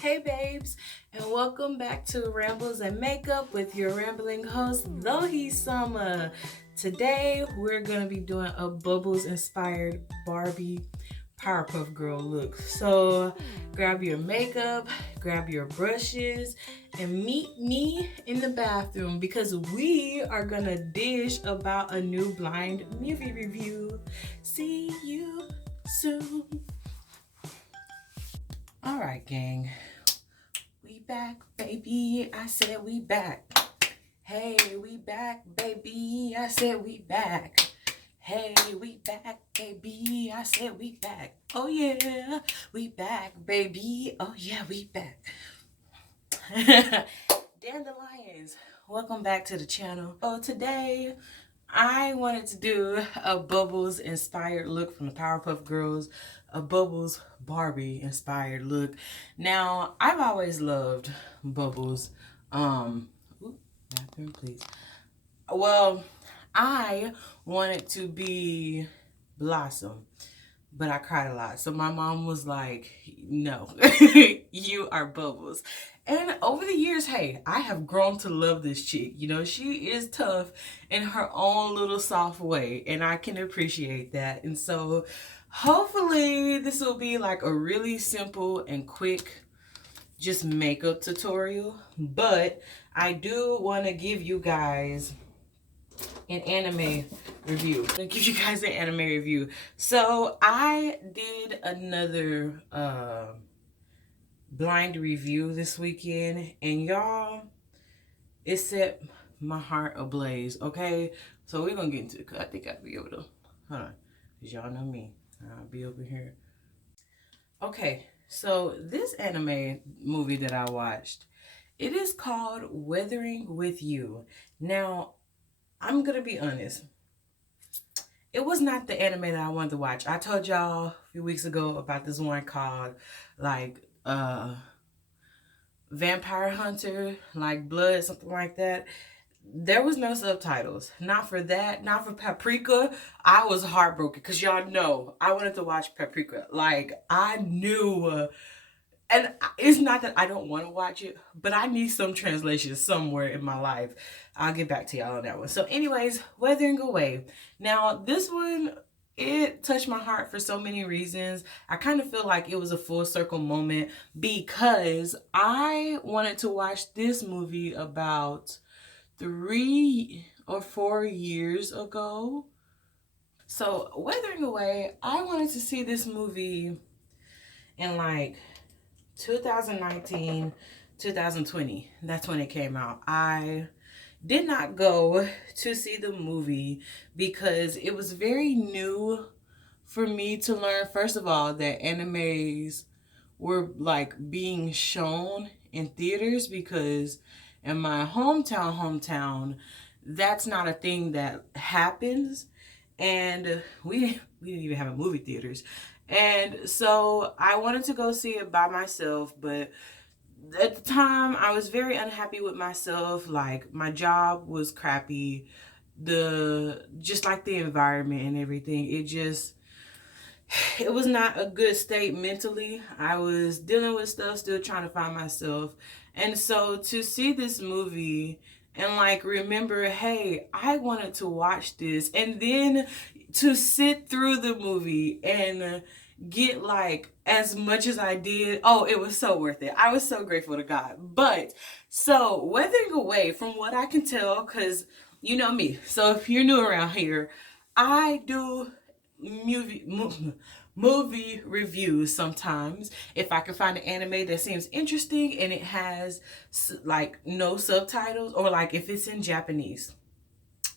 Hey babes, and welcome back to Rambles and Makeup with your rambling host, DohiSama. Today, we're going to be doing a Bubbles inspired Barbie Powerpuff Girl look. So, grab your makeup, grab your brushes, and meet me in the bathroom because we are going to dish about a new blind movie review. See you soon. All right, gang. We back, baby. I said we back. Hey, we back, baby. I said we back. Hey, we back, baby. I said we back. Oh yeah, we back, baby. Oh yeah, we back. Dandelions, welcome back to the channel. Oh, today I wanted to do a Bubbles inspired look from the Powerpuff Girls, a Bubbles Barbie inspired look. Now, I've always loved Bubbles. Bathroom, please. Well, I wanted to be Blossom, but I cried a lot. So my mom was like, no, you are Bubbles. And over the years, hey, I have grown to love this chick. You know, she is tough in her own little soft way, and I can appreciate that. And so hopefully this will be like a really simple and quick just makeup tutorial. But I do want to give you guys an anime review. I'm gonna give you guys an anime review. So I did another blind review this weekend, and y'all, it set my heart ablaze. Okay, so we're gonna get into it because I think I'll be able to. Hold on, because y'all know me. I'll be over here. Okay, so this anime movie that I watched, it is called Weathering with You. Now, I'm gonna be honest. It was not the anime that I wanted to watch. I told y'all a few weeks ago about this one called like Vampire Hunter, like Blood, something like that. There was no subtitles. Not for that. Not for Paprika. I was heartbroken because y'all know I wanted to watch Paprika. Like I knew. And it's not that I don't want to watch it, but I need some translation somewhere in my life. I'll get back to y'all on that one. So anyways, Weathering Away. Now, this one, it touched my heart for so many reasons. I kind of feel like it was a full circle moment because I wanted to watch this movie about 3 or 4 years ago. So Weathering Away, I wanted to see this movie in like 2019, 2020. That's when it came out. I did not go to see the movie because it was very new for me to learn, first of all, that animes were like being shown in theaters, because in my hometown, that's not a thing that happens. And we didn't even have a movie theaters. And so I wanted to go see it by myself, but at the time I was very unhappy with myself. Like my job was crappy, just like the environment and everything. It was not a good state mentally. I was dealing with stuff, still trying to find myself. And so to see this movie and like remember, hey, I wanted to watch this, and then to sit through the movie and get like as much as I did, oh, it was so worth it. I was so grateful to God. But so Weathering Away, from what I can tell, because you know me, so if you're new around here, I do movie reviews sometimes. If I can find an anime that seems interesting and it has like no subtitles, or like if it's in Japanese,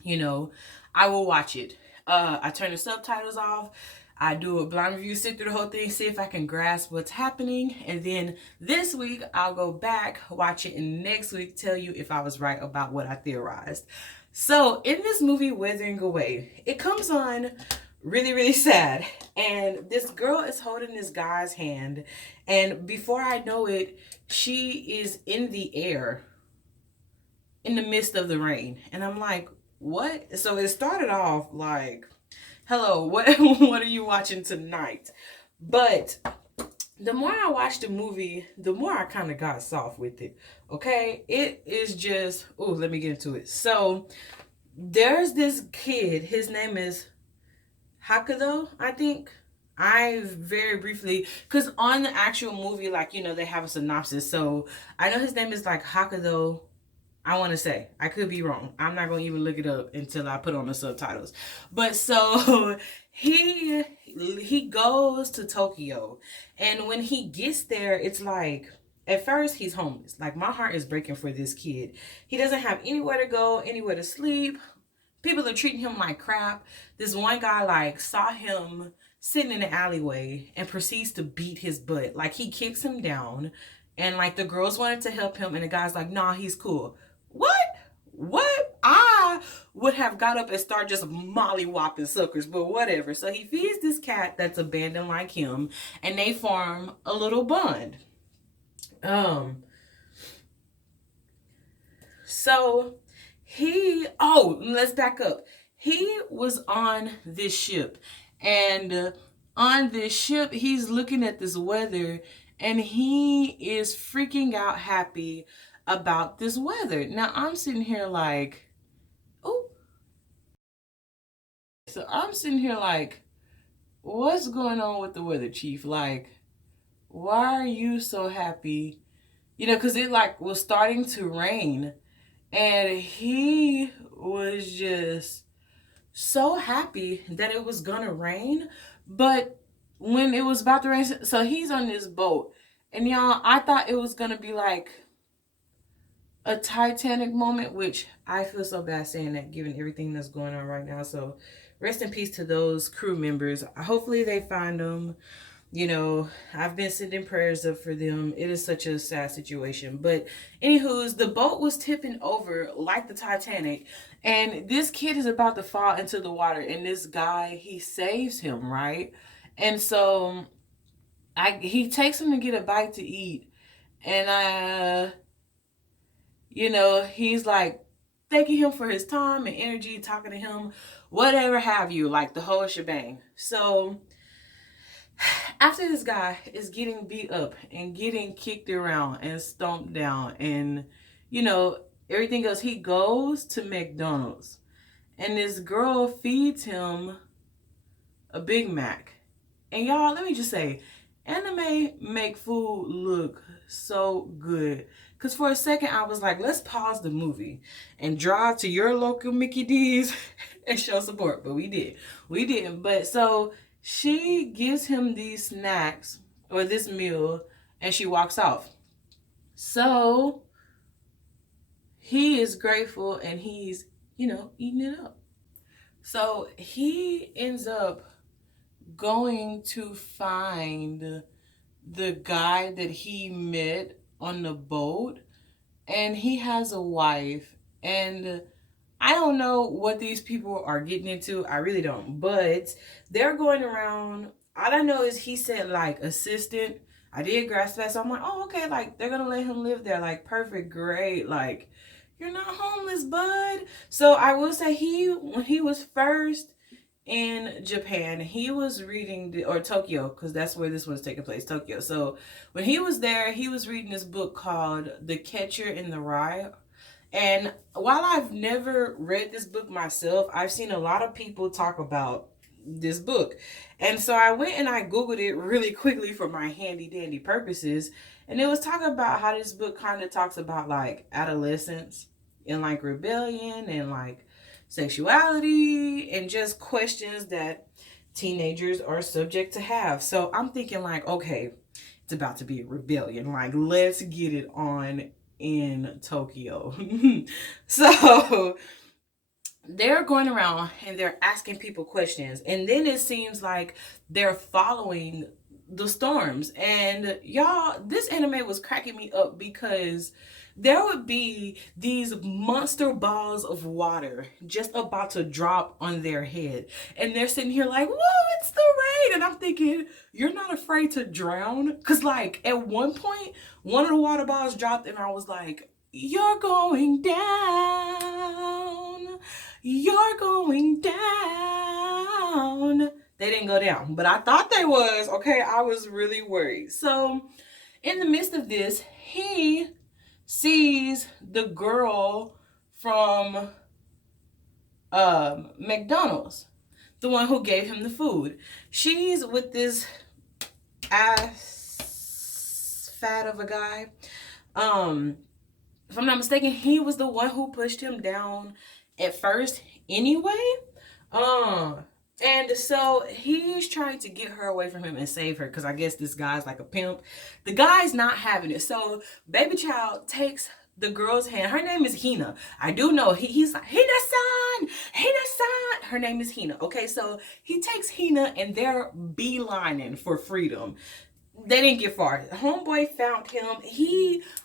you know, I will watch it. I turn the subtitles off. I do a blind review, sit through the whole thing, see if I can grasp what's happening. And then this week, I'll go back, watch it, and next week tell you if I was right about what I theorized. So in this movie, Weathering Away, it comes on really, really sad. And this girl is holding this guy's hand. And before I know it, she is in the air in the midst of the rain. And I'm like, what? So it started off like, hello, what are you watching tonight? But the more I watched the movie, the more I kind of got soft with it. Okay, it is just, oh, let me get into it. So there's this kid. His name is Hakado, I think. I very briefly, because on the actual movie, like, you know, they have a synopsis. So I know his name is like Hakado. I want to say, I could be wrong. I'm not going to even look it up until I put on the subtitles. But so he goes to Tokyo, and when he gets there, it's like, at first he's homeless. Like, my heart is breaking for this kid. He doesn't have anywhere to go, anywhere to sleep. People are treating him like crap. This one guy like saw him sitting in the alleyway and proceeds to beat his butt. Like, he kicks him down, and like the girls wanted to help him, and the guy's like, nah, he's cool. What? I would have got up and started just mollywopping suckers, but whatever. So he feeds this cat that's abandoned like him, and they form a little bond. So let's back up. He was on this ship, and on this ship, he's looking at this weather, and he is freaking out happy about this weather. Now I'm sitting here like, oh, so I'm sitting here like, what's going on with the weather, Chief? Like, why are you so happy? You know, because it like was starting to rain, and he was just so happy that it was gonna rain. But when it was about to rain, so he's on this boat, and y'all, I thought it was gonna be like a Titanic moment, which I feel so bad saying that given everything that's going on right now. So rest in peace to those crew members. Hopefully they find them. You know, I've been sending prayers up for them. It is such a sad situation. But anywho's, the boat was tipping over like the Titanic, and this kid is about to fall into the water, and this guy, he saves him, right? And so he takes him to get a bite to eat, and you know, he's like thanking him for his time and energy, talking to him, whatever have you, like the whole shebang. So after this guy is getting beat up and getting kicked around and stomped down and, you know, everything else, he goes to McDonald's, and this girl feeds him a Big Mac. And y'all, let me just say, anime make food look so good. Because for a second, I was like, let's pause the movie and drive to your local Mickey D's and show support. But we did. We didn't. But so she gives him these snacks or this meal, and she walks off. So he is grateful, and he's, you know, eating it up. So he ends up going to find the guy that he met on the boat, and he has a wife, and I don't know what these people are getting into. I really don't, but they're going around. All I know is he said like assistant. I did grasp that, so I'm like, oh, okay, like they're gonna let him live there, like perfect, great, like you're not homeless, bud. So I will say when he was first in Japan, he was reading or Tokyo, because that's where this one's taking place, Tokyo. So when he was there, he was reading this book called The Catcher in the Rye. And while I've never read this book myself, I've seen a lot of people talk about this book. And so I went and I Googled it really quickly for my handy dandy purposes. And it was talking about how this book kind of talks about like adolescence and like rebellion and like sexuality and just questions that teenagers are subject to have. So I'm thinking like, okay, it's about to be a rebellion. Like, let's get it on in Tokyo. So they're going around and they're asking people questions, and then it seems like they're following the storms. And y'all, this anime was cracking me up because there would be these monster balls of water just about to drop on their head, and they're sitting here like, whoa, it's the rain. And I'm thinking, you're not afraid to drown? Because like at one point, one of the water balls dropped, and I was like, you're going down, you're going down. They didn't go down, but I thought they was. Okay, I was really worried. So in the midst of this, he sees the girl from McDonald's, the one who gave him the food. She's with this ass fat of a guy. If I'm not mistaken, he was the one who pushed him down at first anyway. And so he's trying to get her away from him and save her because I guess this guy's like a pimp. The guy's not having it. So baby child takes the girl's hand. Her name is Hina. I do know. He's like, Hina-san! Hina-san! Her name is Hina. Okay, so he takes Hina and they're beelining for freedom. They didn't get far. Homeboy found him.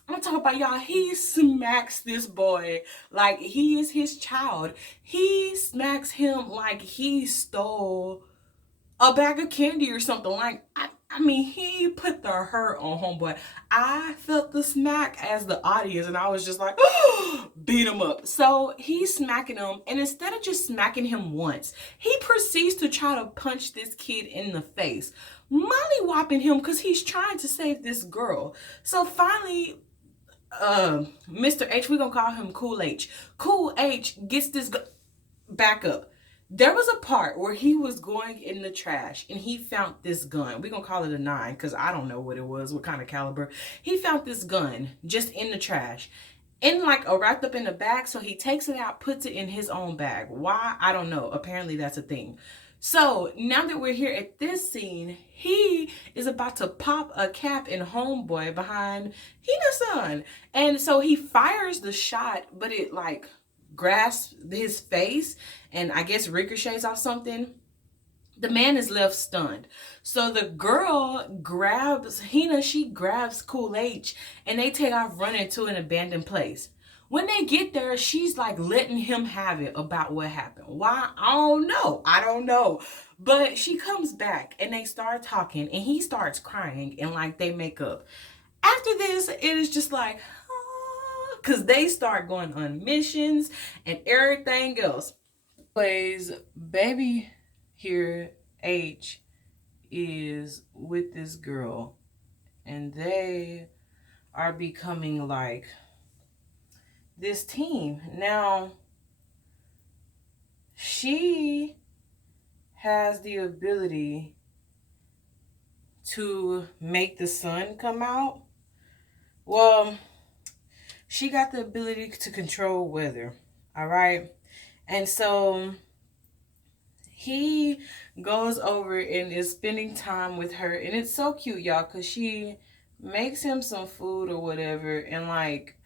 I'm talking about y'all, he smacks this boy like he is his child. He smacks him like he stole a bag of candy or something. Like, I mean, he put the hurt on homeboy. I felt the smack as the audience, and I was just like, oh, beat him up. So he's smacking him, and instead of just smacking him once, he proceeds to try to punch this kid in the face, molly-whopping him because he's trying to save this girl. So finally, Mr. H, we're gonna call him Cool H. Cool H gets this back up. There was a part where he was going in the trash and he found this gun. We're going to call it a 9 because I don't know what it was, what kind of caliber. He found this gun just in the trash and like wrapped up in the bag. So he takes it out, puts it in his own bag. Why? I don't know. Apparently that's a thing. So now that we're here at this scene, he is about to pop a cap in homeboy behind Hina-san. And so he fires the shot, but it like grasps his face and I guess ricochets off something. The man is left stunned. So the girl grabs Hina, she grabs Cool H, and they take off running to an abandoned place. When they get there, she's like letting him have it about what happened. Why? I don't know. But she comes back and they start talking and he starts crying and like they make up. After this, it is just like, because they start going on missions and everything else. Anyways, baby here, H, is with this girl and they are becoming like this team. Now, she has the ability to make the sun come out. Well, she got the ability to control weather, all right? And so he goes over and is spending time with her. And it's so cute, y'all, because she makes him some food or whatever. And, like,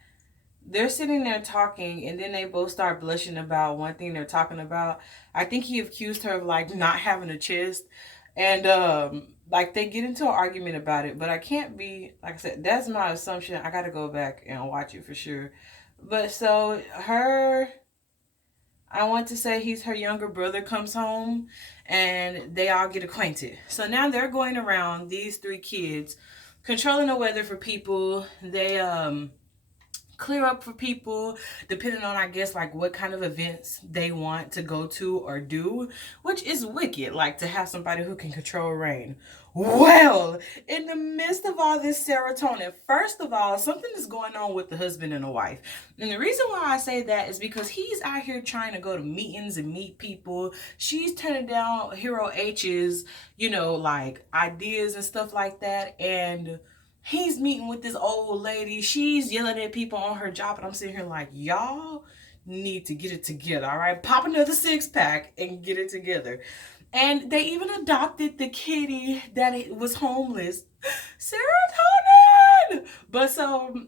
they're sitting there talking. And then they both start blushing about one thing they're talking about. I think he accused her of, like, not having a chest. And, like, they get into an argument about it. But I can't be, like I said, that's my assumption. I got to go back and watch it for sure. But so I want to say he's her younger brother comes home and they all get acquainted. So now they're going around, these 3 kids, controlling the weather for people. They clear up for people depending on, I guess, like what kind of events they want to go to or do, which is wicked, like to have somebody who can control rain. Well, in the midst of all this serotonin, first of all, something is going on with the husband and the wife. And the reason why I say that is because he's out here trying to go to meetings and meet people. She's turning down Hero H's, you know, like ideas and stuff like that. And he's meeting with this old lady. She's yelling at people on her job. And I'm sitting here like, y'all need to get it together, all right? Pop another 6-pack and get it together. And they even adopted the kitty that was homeless. Serotonin! But so,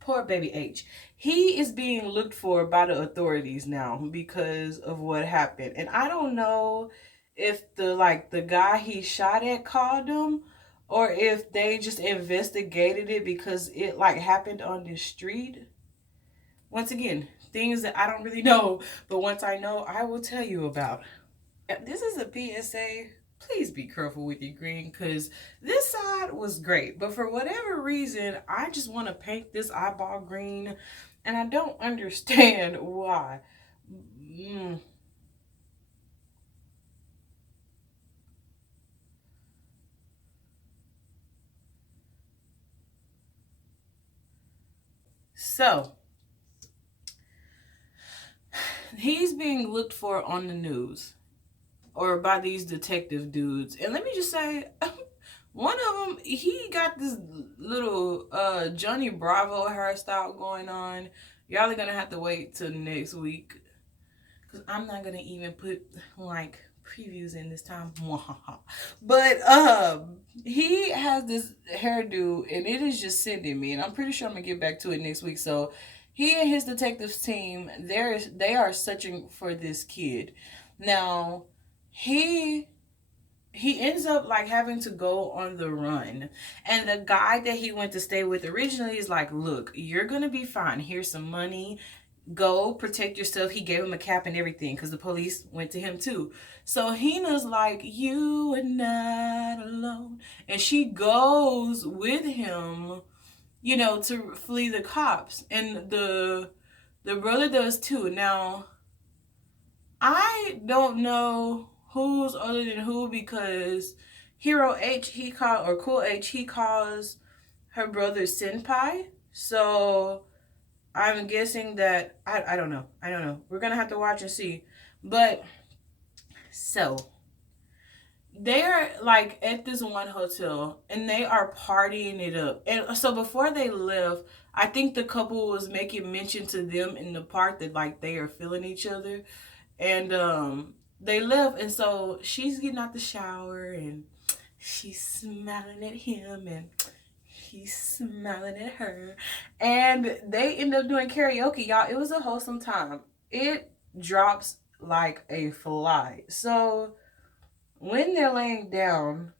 poor baby H. He is being looked for by the authorities now because of what happened. And I don't know if the guy he shot at called him or if they just investigated it because it like happened on the street. Once again, things that I don't really know, but once I know, I will tell you about. This is a PSA. Please be careful with your green because this side was great. But for whatever reason, I just want to paint this eyeball green and I don't understand why. So he's being looked for on the news or by these detective dudes. And let me just say, one of them, he got this little Johnny Bravo hairstyle going on. Y'all are gonna have to wait till next week, because I'm not gonna even put like previews in this time. But he has this hairdo and it is just sending me, and I'm pretty sure I'm gonna get back to it next week. So he and his detectives team, they are searching for this kid. Now he ends up like having to go on the run, and the guy that he went to stay with originally is like, look, you're gonna be fine, here's some money, go protect yourself. He gave him a cap and everything because the police went to him too. So Hina's like, you are not alone, and she goes with him, you know, to flee the cops, and the brother does too. Now I don't know who's other than who, because Hero H, he called, or Cool H, he calls her brother Senpai. So I'm guessing that I don't know. I don't know. We're gonna have to watch and see. But so they're like at this one hotel and they are partying it up. And so before they left, I think the couple was making mention to them in the park that like they are feeling each other. And they left, and so she's getting out the shower and she's smiling at him and he's smiling at her, and they end up doing karaoke. Y'all, it was a wholesome time. It drops like a fly. So when they're laying down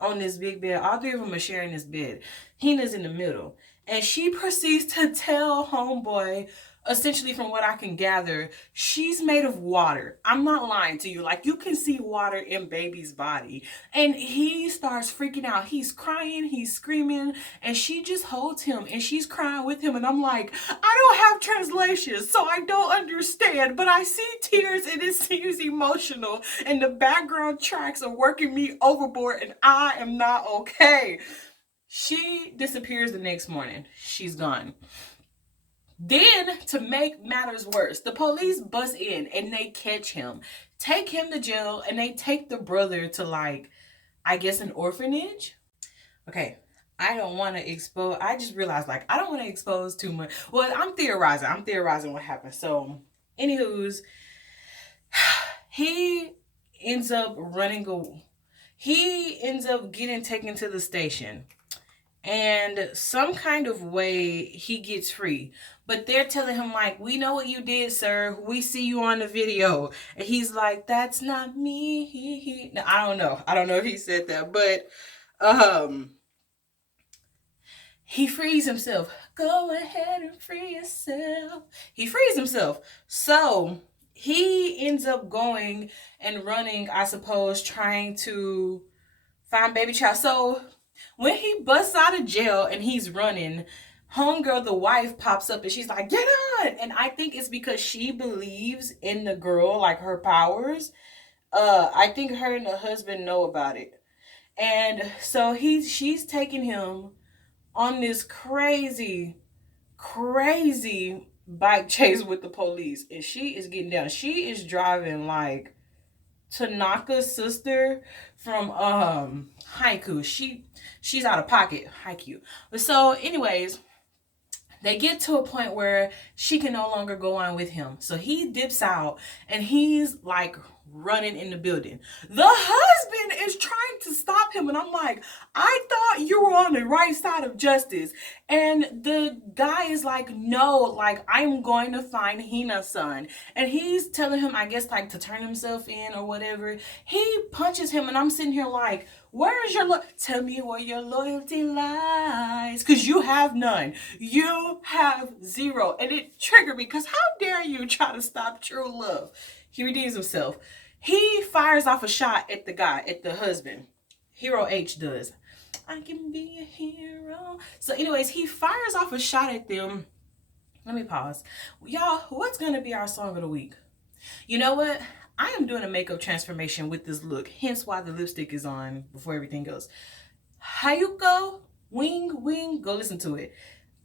on this big bed, all three of them are sharing this bed. Hina's in the middle, and she proceeds to tell homeboy, essentially from what I can gather, she's made of water. I'm not lying to you. Like, you can see water in baby's body. And he starts freaking out. He's crying, he's screaming, and she just holds him and she's crying with him. And I'm like, I don't have translations, so I don't understand, but I see tears and it seems emotional, and the background tracks are working me overboard, and I am not okay. She disappears the next morning. She's gone. Then, to make matters worse, the police bust in and they catch him, take him to jail, and they take the brother to, like, I guess an orphanage. Okay, I don't want to expose. I just realized, like, I don't want to expose too much. Well, I'm theorizing what happened. So, anywho's, he ends up he ends up getting taken to the station. And some kind of way he gets free. But they're telling him, like, we know what you did, sir. We see you on the video. And he's like, that's not me. Now, I don't know. I don't know if he said that. But he frees himself. Go ahead and free yourself. He frees himself. So he ends up going and running, I suppose, trying to find baby child. So when he busts out of jail and he's running, homegirl, the wife, pops up and she's like, get on. And I think it's because she believes in the girl, like her powers. I think her and the husband know about it. And so she's taking him on this crazy bike chase with the police. And she is getting down. She is driving like Tanaka's sister from Haiku. She's out of pocket. Haiku. So anyways, they get to a point where she can no longer go on with him. So he dips out and he's like running in the building. The husband is trying to stop him, and I'm like, I thought you were on the right side of justice. And the guy is like, no, like, I'm going to find Hina's son. And he's telling him, I guess, like, to turn himself in or whatever. He punches him, and I'm sitting here like, where is your tell me where your loyalty lies, because you have none. You have zero. And it triggered me, because how dare you try to stop true love? He redeems himself. He fires off a shot at the guy, at the husband. Hero H does. I can be a hero. So anyways, he fires off a shot at them. Let me pause. Y'all, what's going to be our song of the week? You know what? I am doing a makeup transformation with this look, hence why the lipstick is on before everything goes. Hayuko, Wing, go listen to it.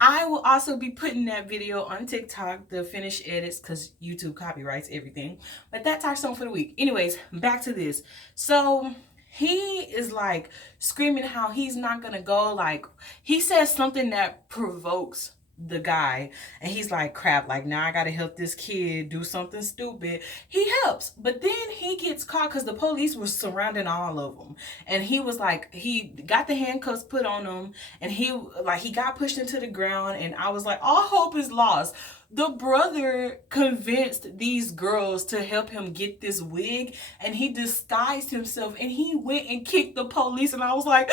I will also be putting that video on TikTok, the finished edits, because YouTube copyrights everything. But that's our song for the week. Anyways, back to this. So he is like screaming how he's not gonna go. Like, he says something that provokes the guy, and he's like, crap, like, now I gotta help this kid do something stupid. He helps, but then he gets caught because the police were surrounding all of them, and he was like, he got the handcuffs put on him, and he got pushed into the ground, and I was like, all hope is lost. The brother convinced these girls to help him get this wig, and he disguised himself, and he went and kicked the police, and I was like,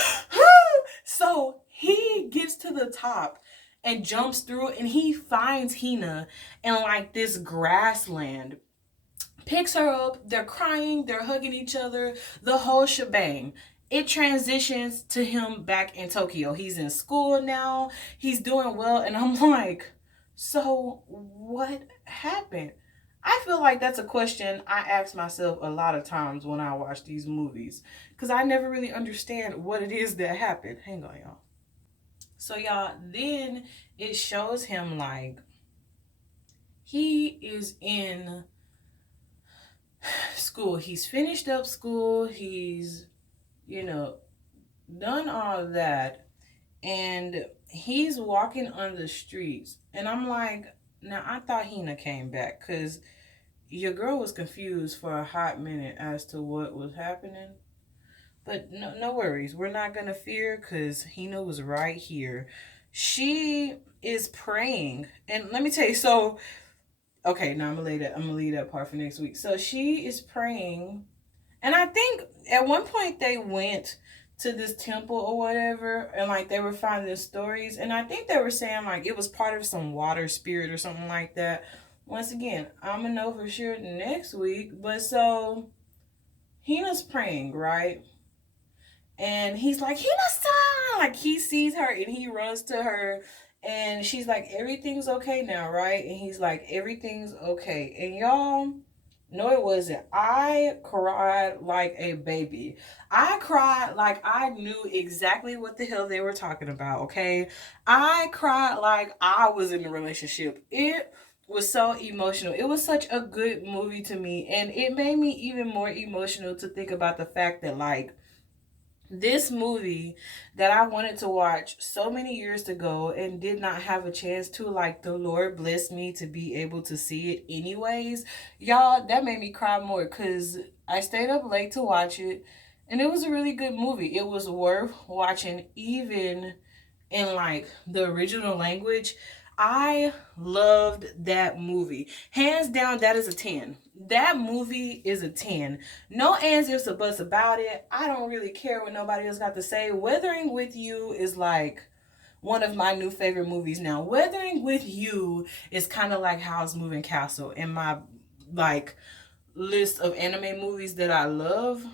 so he gets to the top and jumps through, and he finds Hina in like this grassland, picks her up, they're crying, they're hugging each other, the whole shebang. It transitions to him back in Tokyo. He's in school now, he's doing well, and I'm like, so what happened? I feel like that's a question I ask myself a lot of times when I watch these movies, because I never really understand what it is that happened. Hang on, y'all. So y'all, then it shows him like he is in school. He's finished up school. He's, done all of that. And he's walking on the streets. And I'm like, now I thought Hina came back, because your girl was confused for a hot minute as to what was happening. But no worries. We're not going to fear, because Hina was right here. She is praying. And let me tell you, so, okay, now I'm going to leave that part for next week. So she is praying. And I think at one point they went to this temple or whatever, and like they were finding stories. And I think they were saying like it was part of some water spirit or something like that. Once again, I'm going to know for sure next week. But so Hina's praying, right? And he's like, Hina-san! Like, he sees her and he runs to her. And she's like, everything's okay now, right? And he's like, everything's okay. And y'all, no, it wasn't. I cried like a baby. I cried like I knew exactly what the hell they were talking about, okay? I cried like I was in a relationship. It was so emotional. It was such a good movie to me. And it made me even more emotional to think about the fact that, like, this movie that I wanted to watch so many years ago and did not have a chance to, like, the Lord blessed me to be able to see it anyways. Y'all, that made me cry more, because I stayed up late to watch it, and it was a really good movie. It was worth watching even in, like, the original language. I loved that movie. Hands down, that is a 10. That movie is a 10. No ands, ifs, or buts about it. I don't really care what nobody else got to say. Weathering with You is like one of my new favorite movies now. Weathering with You is kind of like Howl's Moving Castle in my, like, list of anime movies that I love.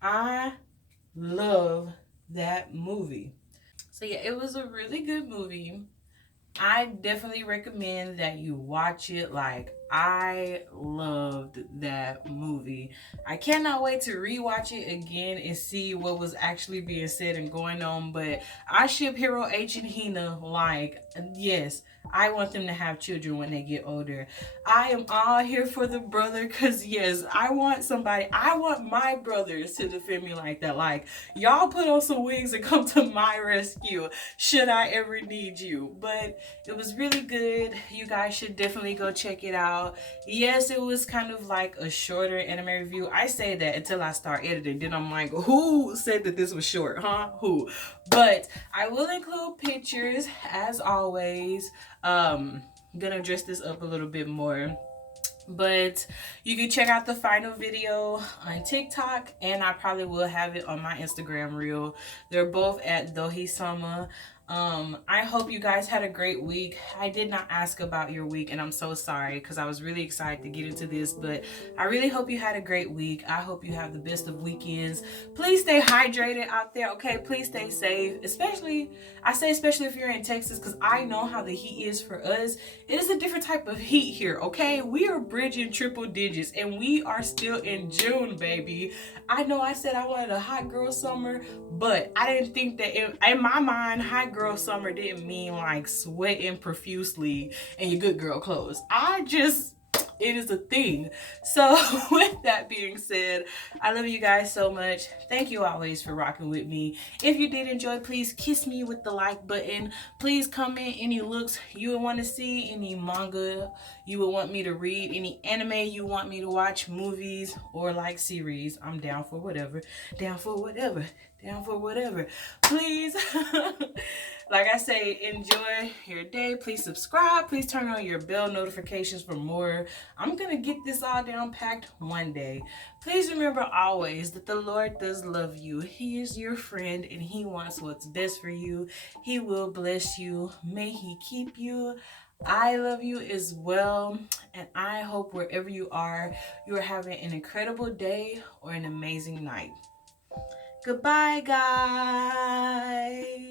I love that movie. So yeah, it was a really good movie. I definitely recommend that you watch it. Like, I loved that movie. I cannot wait to rewatch it again and see what was actually being said and going on. But I ship Hero H and Hina. Like, yes, I want them to have children when they get older. I am all here for the brother, because yes, I want my brothers to defend me like that. Like, y'all put on some wings and come to my rescue should I ever need you. But it was really good. You guys should definitely go check it out. Yes, it was kind of like a shorter anime review. I say that until I start editing. Then I'm like, who said that this was short, huh? Who? But I will include pictures as always. Gonna dress this up a little bit more. But you can check out the final video on TikTok, and I probably will have it on my Instagram reel. They're both at DohiSama. I hope you guys had a great week. I did not ask about your week, and I'm so sorry, because I was really excited to get into this, but I really hope you had a great week. I hope you have the best of weekends. Please stay hydrated out there, okay? Please stay safe, especially if you're in Texas, because I know how the heat is for us. It is a different type of heat here, okay? We are bridging triple digits, and we are still in June, baby. I know I said I wanted a hot girl summer, but I didn't think that in my mind, hot girl girl summer didn't mean like sweating profusely in your good girl clothes. It is a thing. So with that being said, I love you guys so much. Thank you always for rocking with me. If you did enjoy, please kiss me with the like button. Please comment any looks you would want to see, any manga you would want me to read, any anime you want me to watch, movies or like series. I'm down for whatever. Down for whatever. Down for whatever. Please, like I say, enjoy your day. Please subscribe. Please turn on your bell notifications for more. I'm going to get this all down packed one day. Please remember always that the Lord does love you. He is your friend and he wants what's best for you. He will bless you. May he keep you. I love you as well. And I hope wherever you are having an incredible day or an amazing night. Goodbye, guys.